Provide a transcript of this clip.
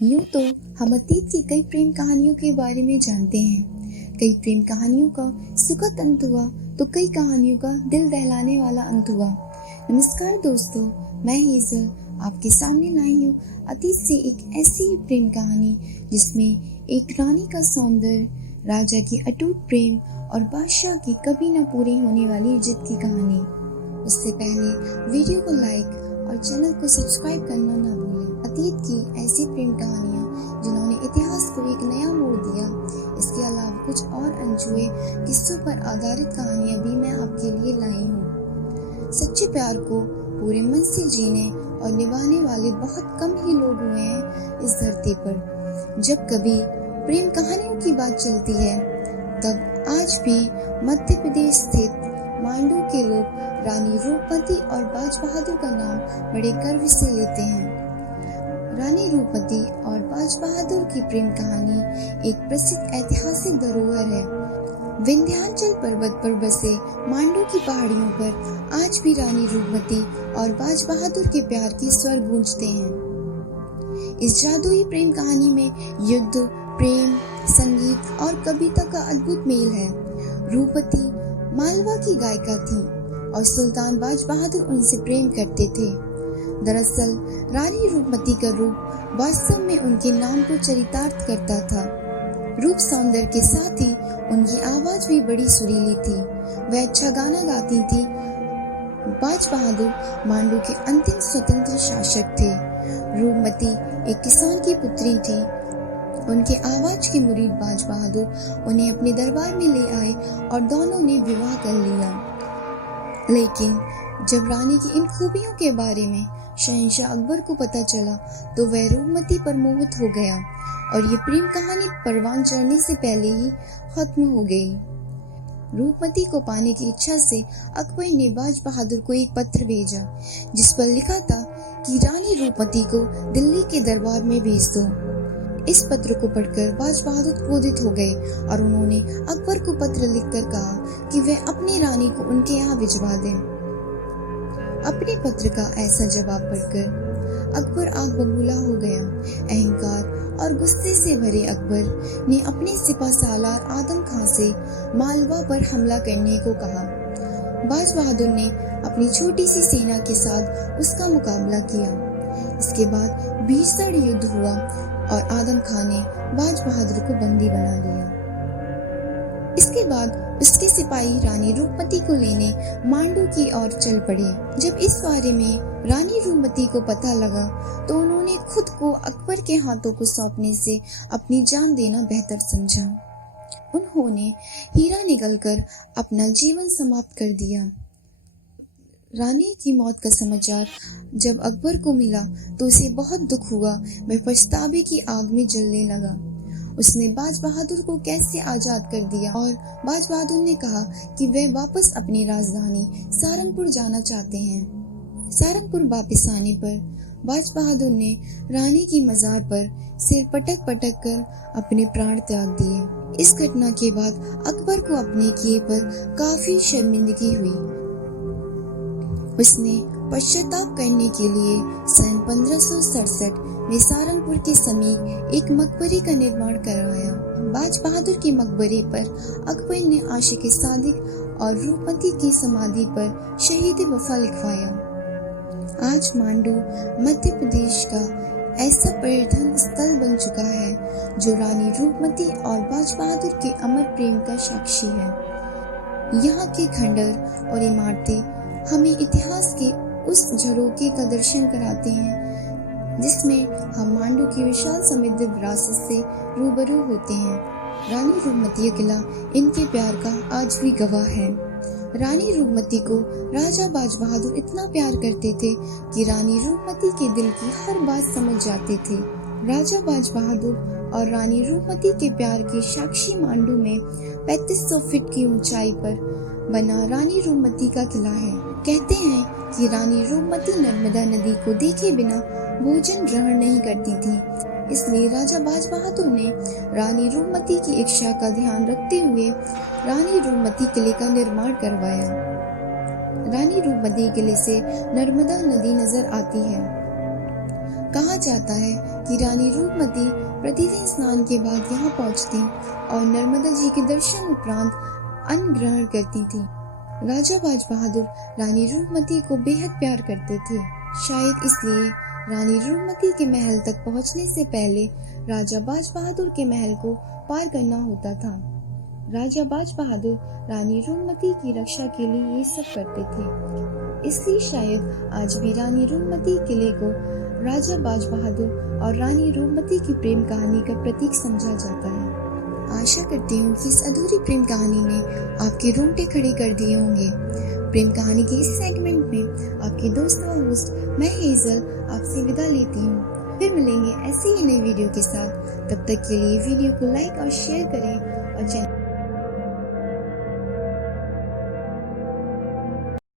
यूं तो हम अतीत की कई प्रेम कहानियों के बारे में जानते हैं। कई प्रेम कहानियों का सुखद अंत हुआ तो कई कहानियों का दिल दहलाने वाला अंत हुआ। नमस्कार दोस्तों, मैं हेजल आपके सामने लाई हूँ अतीत से एक ऐसी प्रेम कहानी जिसमें एक रानी का सौंदर्य, राजा की अटूट प्रेम और बादशाह की कभी न पूरी होने वाली इज्जत की कहानी। उससे पहले वीडियो को लाइक और चैनल को सब्सक्राइब करना ना भूलें। अतीत की ऐसी प्रेम कहानियाँ जिन्होंने इतिहास को एक नया मोड़ दिया। इसके अलावा कुछ और अनछुए किस्सों पर आधारित कहानियाँ भी मैं आपके लिए लाई हूँ। सच्चे प्यार को पूरे मन से जीने और निभाने वाले बहुत कम ही लोग हुए हैं इस धरती पर। जब कभी प्रेम कहानियों की बात चलती है तब आज भी मध्य प्रदेश स्थित मांडू के लोग रानी रूपमती और बाज बहादुर का नाम बड़े गर्व से लेते हैं। रानी रूपमती और बाज बहादुर की प्रेम कहानी एक प्रसिद्ध ऐतिहासिक धरोहर है। विंध्याचल पर्वत पर बसे मांडू की पहाड़ियों पर आज भी रानी रूपमती और बाज बहादुर के प्यार के स्वर गूंजते हैं। इस जादुई प्रेम कहानी में युद्ध, प्रेम, संगीत और कविता का अद्भुत मेल है। रूपमती मालवा की गायिका थी और सुल्तान बाज बहादुर उनसे प्रेम करते थे। दरअसल रानी रूपमती का रूप वास्तव में उनके नाम को चरितार्थ करता था। रूप सौंदर्य के साथ ही उनकी आवाज भी बड़ी सुरीली थी। वह अच्छा गाना गाती थी। बाज बहादुर मांडू के अंतिम स्वतंत्र शासक थे। रूपमती एक किसान की पुत्री थी। उनके आवाज के मुरीद बाज बहादुर उन्हें अपने दरबार में ले आए और दोनों ने विवाह कर लिया। लेकिन जब रानी की इन खूबियों के बारे में शहंशाह अकबर को पता चला तो वह रूपमती पर मोहित हो गया और ये प्रेम कहानी परवान चढ़ने से पहले ही खत्म हो गई। रूपमती को पाने की इच्छा से अकबर ने बाज बहादुर को एक पत्र भेजा जिस पर लिखा था कि रानी रूपमती को दिल्ली के दरबार में भेज दो। इस पत्र को पढ़कर बाज बहादुर क्रोधित हो गए और उन्होंने अकबर को पत्र लिखकर कहा कि वह अपनी रानी को उनके यहाँ भिजवा दें। अपने पत्र का ऐसा जवाब पढ़कर अकबर आग बबूला हो गया। अहंकार और गुस्से से भरे अकबर ने अपने सिपह सालार आदम खां से मालवा पर हमला करने को कहा। बाज बहादुर ने अपनी छोटी सी सेना के साथ उसका मुकाबला किया। इसके बाद भीषण युद्ध हुआ और आदम खां ने बाज बहादुर को बंदी बना लिया। इसके बाद उसके सिपाही रानी रूपमती को लेने मांडू की ओर चल पड़े। जब इस बारे में रानी रूपमती को पता लगा तो उन्होंने खुद को अकबर के हाथों को सौंपने से अपनी जान देना बेहतर समझा। उन्होंने हीरा निगलकर अपना जीवन समाप्त कर दिया। रानी की मौत का समाचार जब अकबर को मिला तो उसे बहुत दुख हुआ। वह पछतावे की आग में जलने लगा। उसने बाज बहादुर को कैसे आजाद कर दिया और बाज बहादुर ने कहा कि वह वापस अपनी राजधानी सारंगपुर जाना चाहते हैं। सारंगपुर वापस आने पर बाज बहादुर ने रानी की मजार पर सिर पटक पटक कर अपने प्राण त्याग दिए। इस घटना के बाद अकबर को अपने किए पर काफी शर्मिंदगी हुई। उसने पश्चाताप करने के लिए सन 1567 में सारंगपुर के समीप एक मकबरे का निर्माण करवाया। बाज बहादुर के मकबरे पर अकबर ने आशिक सादिक और रूपमती की समाधि पर शहीद वफा लिखवाया। आज मांडू मध्य प्रदेश का ऐसा पर्यटन स्थल बन चुका है जो रानी रूपमती और बाज बहादुर के अमर प्रेम का साक्षी है। यहाँ के खंडर और इमारतें हमें इतिहास के उस झरोखे का दर्शन कराते हैं जिसमें हम मांडू की विशाल समृद्ध विरासत से रूबरू होते हैं। रानी रूपमती किला इनके प्यार का आज भी गवाह है। रानी रूपमती को राजा बाज बहादुर इतना प्यार करते थे कि रानी रूपमती के दिल की हर बात समझ जाते थे। राजा बाज बहादुर और रानी रूपमती के प्यार के साक्षी मांडू में 3500 फीट की ऊंचाई पर बना रानी रूपमती का किला है। कहते हैं कि रानी रूपमती नर्मदा नदी को देखे बिना भोजन ग्रहण नहीं करती थी। इसलिए राजा बाज बहादुर ने रानी रूपमती की इच्छा का ध्यान रखते हुए रानी रूपमती किले का निर्माण करवाया। रानी रूपमती किले से नर्मदा नदी नजर आती है। कहा जाता है कि रानी रूपमती प्रतिदिन स्नान के बाद यहाँ पहुँचती और नर्मदा जी के दर्शन उपरांत अन्न ग्रहण करती थी। राजा बाज बहादुर रानी रूपमती को बेहद प्यार करते थे। शायद इसलिए रानी रूपमती के महल तक पहुँचने से पहले राजा बाज बहादुर के महल को पार करना होता था। राजा बाज बहादुर रानी रूपमती की रक्षा के लिए ये सब करते थे। इसलिए शायद आज भी रानी रूपमती किले को राजा बाज बहादुर और रानी रूपमती की प्रेम कहानी का प्रतीक समझा जाता है। आशा करती हूँ कि इस अधूरी प्रेम कहानी ने आपके रोंगटे खड़े कर दिए होंगे। प्रेम कहानी के इस सेगमेंट में आपकी दोस्त और होस्ट मैं हेजल आपसे विदा लेती हूँ। फिर मिलेंगे ऐसे ही नई वीडियो के साथ। तब तक के लिए वीडियो को लाइक और शेयर करें और चैनल